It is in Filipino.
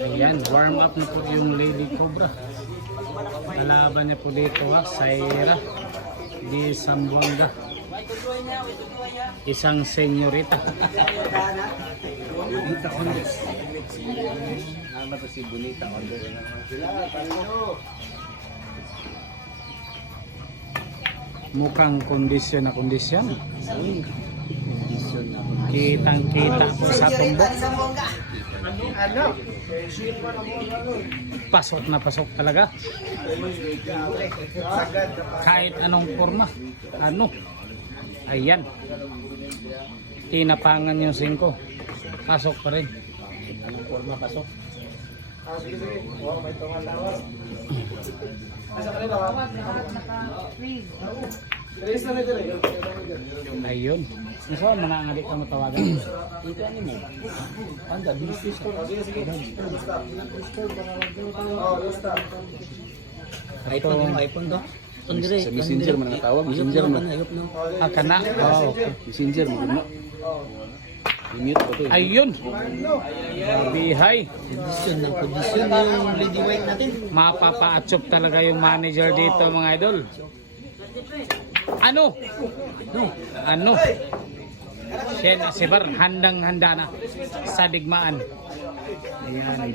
Ayan, warm up na po yung Lady Cobra. Kalaban niya po dito Saira di Zamboanga. Isang senyorita. Bonita Condes. Nama to si Bonita Condes. Mukhang kondisyon na kondisyon. Kitang kita po sa tumbok. Pasok na pasok talaga. Kahit anong forma. Ayan. Tinapangan yung 5. Pasok pa rin. Anong forma pasok? Ayun. Isa manangalit ka matawagan. Ito ano mo? Anda, bilis ko. iPhone, iPhone do. Sa messenger man ang tawag, messenger man. Kana? Oh, okay. Messenger man. I-mute ko to. Ayun. Bihay. Kondisyon yung Lady White natin. Mapapa-achop talaga yung manager dito mga idol. Ano? Siya si Bar handang-handa na sa digmaan. Ayan.